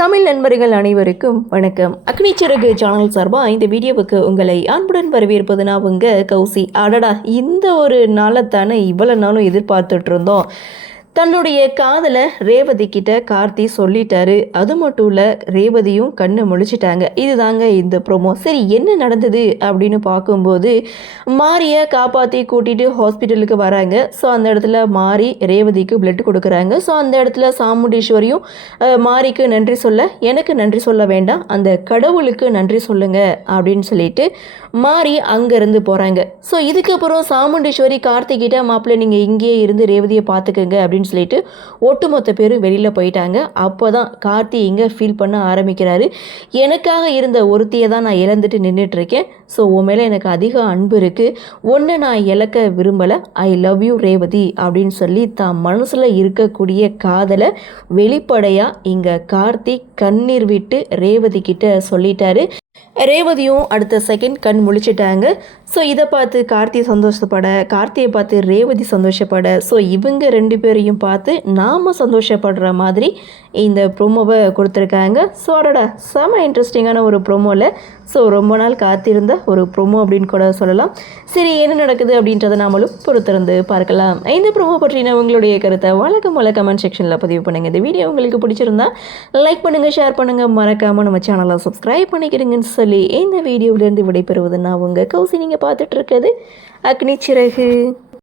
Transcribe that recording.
தமிழ் நண்பர்கள் அனைவருக்கும் வணக்கம். அக்னி சிறகு சேனல் சார்பாக இந்த வீடியோவுக்கு உங்களை அன்புடன் வரவேற்பது நான் உங்கள் கௌசி. அடடா, இந்த ஒரு நாளைத்தானே இவ்வளோ நாளும் எதிர்பார்த்துட்டு இருந்தோம். தன்னுடைய காதலை ரேவதி கிட்ட கார்த்தி சொல்லிட்டாரு. அது மட்டும் இல்லை, ரேவதியும் கண்ணை முழிச்சிட்டாங்க. இதுதாங்க இந்த ப்ரோமோ. சரி, என்ன நடந்தது அப்படின்னு பார்க்கும்போது மாரியை காப்பாற்றி கூட்டிகிட்டு ஹாஸ்பிட்டலுக்கு வராங்க. ஸோ அந்த இடத்துல மாரி ரேவதிக்கு பிளட் கொடுக்குறாங்க. ஸோ அந்த இடத்துல சாமுண்டீஸ்வரியும் மாரிக்கு நன்றி சொல்ல, எனக்கு நன்றி சொல்ல வேண்டாம், அந்த கடவுளுக்கு நன்றி சொல்லுங்க அப்படின்னு சொல்லிட்டு மாரி அங்கேருந்து போகிறாங்க. ஸோ இதுக்கப்புறம் சாமுண்டீஸ்வரி கார்த்திகிட்ட, மாப்பிள்ளை நீங்கள் இங்கேயே இருந்து ரேவதியை பார்த்துக்கங்க அப்படின்னு சொல்லிட்டு ஒட்டுமொத்த பேரும் வெளியில் போயிட்டாங்க. அப்போ தான் கார்த்தி இங்கே ஃபீல் பண்ண ஆரம்பிக்கிறாரு. எனக்காக இருந்த ஒருத்தியை தான் நான் இழந்துட்டு நின்றுட்டுருக்கேன். ஸோ உன் மேலே எனக்கு அதிக அன்பு இருக்குது, ஒன்று நான் இழக்க விரும்பலை, ஐ லவ் யூ ரேவதி அப்படின்னு சொல்லி தான் மனசில் இருக்கக்கூடிய காதலை வெளிப்படையாக இங்கே கார்த்தி கண்ணீர் விட்டு ரேவதி கிட்ட சொல்லிட்டாரு. ரேவதியும் அடுத்த செகண்ட் கண் முழிச்சிட்டாங்க. ஸோ இதை பார்த்து கார்த்தி சந்தோஷப்பட, கார்த்தியை பார்த்து ரேவதி சந்தோஷப்பட, ஸோ இவங்க ரெண்டு பேரையும் பார்த்து நாம் சந்தோஷப்படுற மாதிரி இந்த ப்ரோமோவை கொடுத்துருக்காங்க. ஸோ அடடா, செம இன்ட்ரெஸ்டிங்கான ஒரு ப்ரோமோவில். ஸோ ரொம்ப நாள் காத்திருந்த ஒரு ப்ரோமோ அப்படின்னு கூட சொல்லலாம். சரி, என்ன நடக்குது அப்படின்றத நாமளும் பொறுத்திருந்து பார்க்கலாம். இந்த ப்ரோமோ பற்றின உங்களுடைய கருத்தை வழக்கம் போல கமெண்ட் செக்ஷனில் பதிவு பண்ணுங்கள். இந்த வீடியோ உங்களுக்கு பிடிச்சிருந்தா லைக் பண்ணுங்கள், ஷேர் பண்ணுங்கள், மறக்காமல் நம்ம சேனலை சப்ஸ்கிரைப் பண்ணிக்கிறீங்கன்னு சொல்லி இந்த வீடியோவிலேருந்து விடைபெறுவது நான் உங்கள் கௌசி. நீங்கள் பார்த்துட்டு இருக்கிறது அக்னி சிறகு.